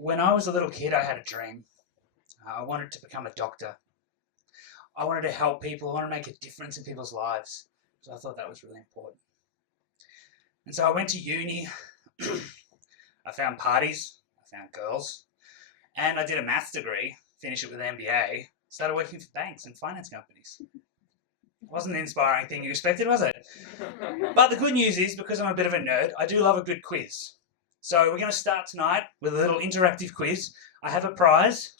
When I was a little kid, I had a dream. I wanted to become a doctor. I wanted to help people. I wanted to make a difference in people's lives. So I thought that was really important. And so I went to uni. I found parties. I found girls. And I did a maths degree, finished it with an MBA, started working for banks and finance companies. It wasn't the inspiring thing you expected, was it? But the good news is, because I'm a bit of a nerd, I do love a good quiz. So we're going to start tonight with a little interactive quiz. I have a prize.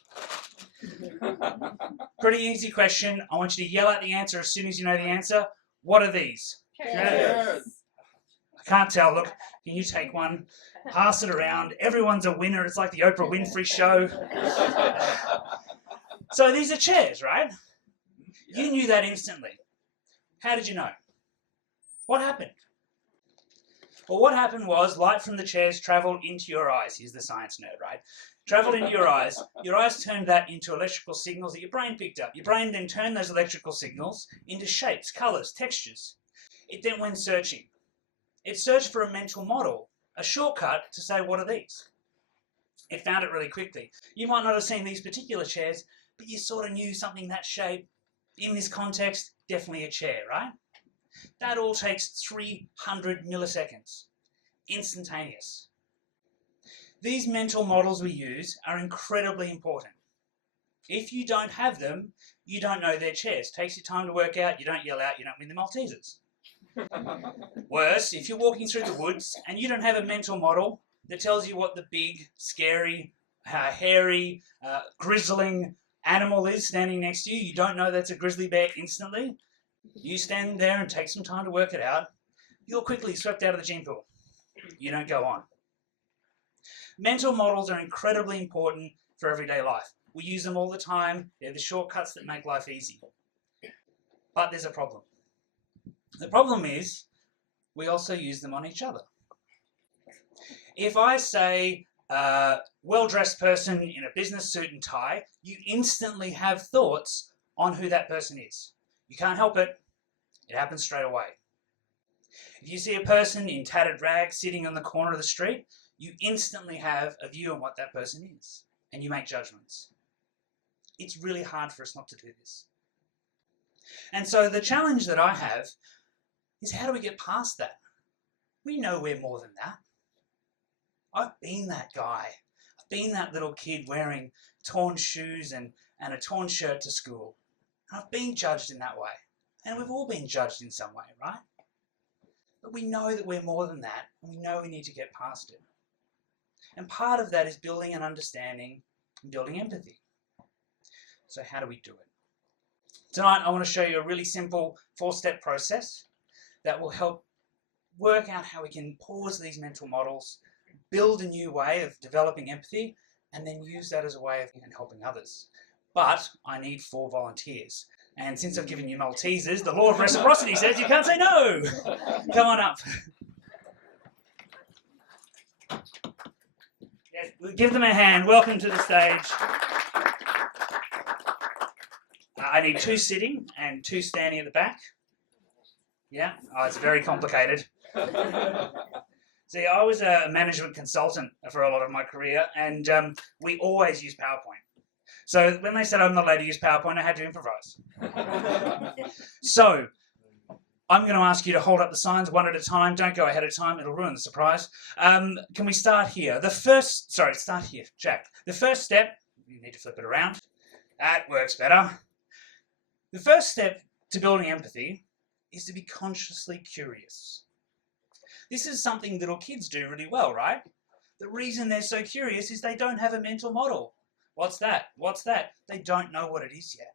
Pretty easy question. I want you to yell out the answer as soon as you know the answer. What are these? Cheers. I can't tell. Look, can you take one? Pass it around. Everyone's a winner. It's like the Oprah Winfrey show. So these are chairs, right? You knew that instantly. How did you know? What happened? Well, what happened was light from the chairs travelled into your eyes. Here's the science nerd, right? Travelled into your eyes. Your eyes turned that into electrical signals that your brain picked up. Your brain then turned those electrical signals into shapes, colours, textures. It then went searching. It searched for a mental model, a shortcut to say, what are these? It found it really quickly. You might not have seen these particular chairs, but you sort of knew something that shape, in this context, definitely a chair, right? That all takes 300 milliseconds. Instantaneous. These mental models we use are incredibly important. If you don't have them, you don't know they're chairs. Takes you time to work out, you don't yell out, you don't win the Maltesers. Worse, if you're walking through the woods and you don't have a mental model that tells you what the big, scary, hairy, grizzling animal is standing next to you, you don't know that's a grizzly bear instantly, you stand there and take some time to work it out, you're quickly swept out of the gene pool. You don't go on. Mental models are incredibly important for everyday life. We use them all the time. They're the shortcuts that make life easy. But there's a problem. The problem is we also use them on each other. If I say well-dressed person in a business suit and tie, you instantly have thoughts on who that person is. You can't help it. It happens straight away. If you see a person in tattered rags sitting on the corner of the street, you instantly have a view on what that person is, and you make judgments. It's really hard for us not to do this. And so the challenge that I have is, how do we get past that? We know we're more than that. I've been that guy. I've been that little kid wearing torn shoes and a torn shirt to school. I've been judged in that way. And we've all been judged in some way, right? But we know that we're more than that, and we know we need to get past it. And part of that is building an understanding and building empathy. So how do we do it? Tonight I want to show you a really simple 4-step process that will help work out how we can pause these mental models, build a new way of developing empathy, and then use that as a way of helping others. But I need 4 volunteers. And since I've given you Maltesers, the law of reciprocity says you can't say no. Come on up. Yes, give them a hand. Welcome to the stage. I need 2 sitting and 2 standing at the back. Yeah, it's very complicated. See, I was a management consultant for a lot of my career, and we always use PowerPoint. So when they said I'm not allowed to use PowerPoint, I had to improvise. So I'm going to ask you to hold up the signs one at a time. Don't go ahead of time. It'll ruin the surprise. Can we start here? Start here, Jack. The first step, you need to flip it around. That works better. The first step to building empathy is to be consciously curious. This is something little kids do really well, right? The reason they're so curious is they don't have a mental model. What's that? What's that? They don't know what it is yet.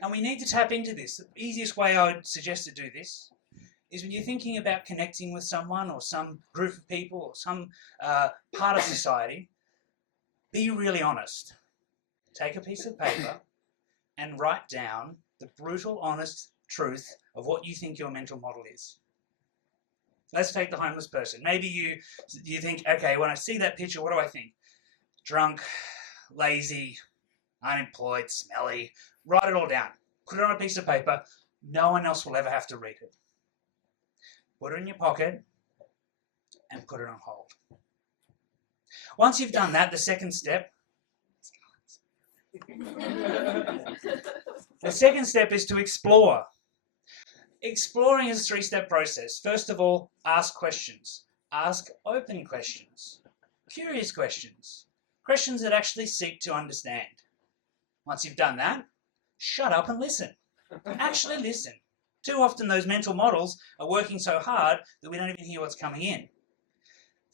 And we need to tap into this. The easiest way I would suggest to do this is when you're thinking about connecting with someone or some group of people or some part of society, be really honest. Take a piece of paper and write down the brutal, honest truth of what you think your mental model is. Let's take the homeless person. Maybe you think, okay, when I see that picture, what do I think? Drunk, lazy, unemployed, smelly. Write it all down. Put it on a piece of paper. No one else will ever have to read it. Put it in your pocket and put it on hold. Once you've done that, the second step is to explore. Exploring is a 3-step process. First of all, ask questions. Ask open questions, curious questions, questions that actually seek to understand. Once you've done that, shut up and listen. Actually listen. Too often those mental models are working so hard that we don't even hear what's coming in.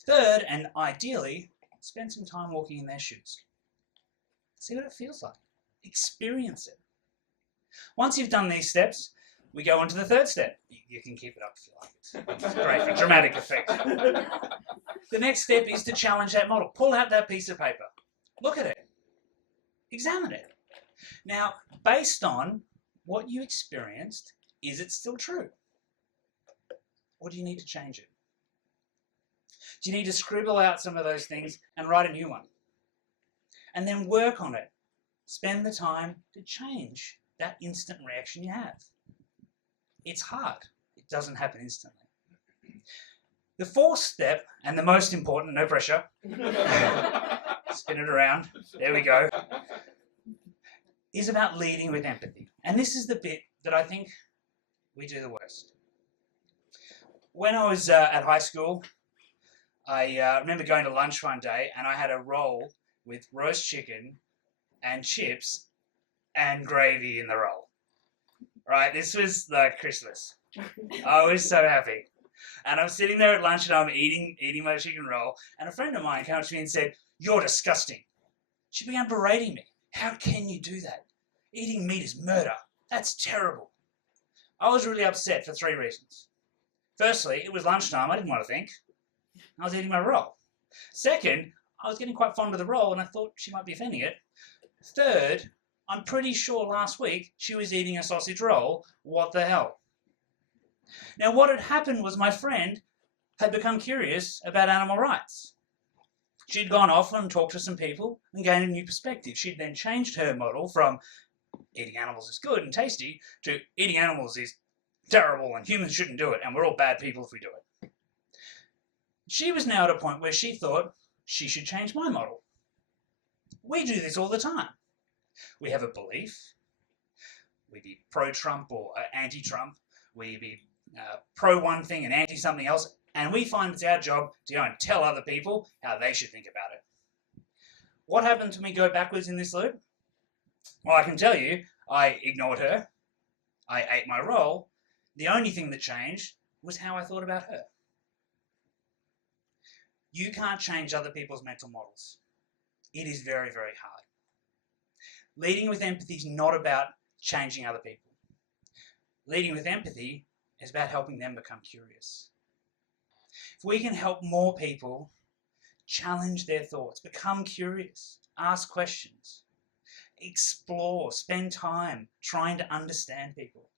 Third, and ideally, spend some time walking in their shoes. See what it feels like. Experience it. Once you've done these steps, we go on to the third step. You can keep it up if you like. It's great for dramatic effect. The next step is to challenge that model. Pull out that piece of paper. Look at it. Examine it. Now, based on what you experienced, is it still true? Or do you need to change it? Do you need to scribble out some of those things and write a new one? And then work on it. Spend the time to change that instant reaction you have. It's hard. It doesn't happen instantly. The fourth step, and the most important, no pressure, spin it around, there we go, is about leading with empathy. And this is the bit that I think we do the worst. When I was at high school, I remember going to lunch one day and I had a roll with roast chicken and chips and gravy in the roll. Right, this was like Christmas. I was so happy. And I'm sitting there at lunch and I'm eating my chicken roll, and a friend of mine came up to me and said, "You're disgusting." She began berating me. "How can you do that? Eating meat is murder. That's terrible." I was really upset for 3 reasons. Firstly, it was lunchtime. I didn't want to think. I was eating my roll. Second, I was getting quite fond of the roll and I thought she might be offending it. Third, I'm pretty sure last week she was eating a sausage roll. What the hell? Now, what had happened was my friend had become curious about animal rights. She'd gone off and talked to some people and gained a new perspective. She'd then changed her model from eating animals is good and tasty to eating animals is terrible and humans shouldn't do it and we're all bad people if we do it. She was now at a point where she thought she should change my model. We do this all the time. We have a belief. We be pro-Trump or anti-Trump. We be pro one thing and anti something else. And we find it's our job to go and tell other people how they should think about it. What happens when we go backwards in this loop? Well, I can tell you, I ignored her. I ate my roll. The only thing that changed was how I thought about her. You can't change other people's mental models. It is very, very hard. Leading with empathy is not about changing other people. Leading with empathy is about helping them become curious. If we can help more people challenge their thoughts, become curious, ask questions, explore, spend time trying to understand people,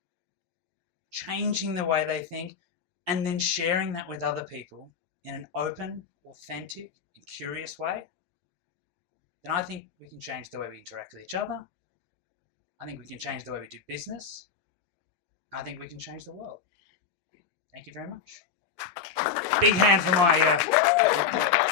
changing the way they think, and then sharing that with other people in an open, authentic, and curious way, then I think we can change the way we interact with each other. I think we can change the way we do business. I think we can change the world. Thank you very much. Big hand for my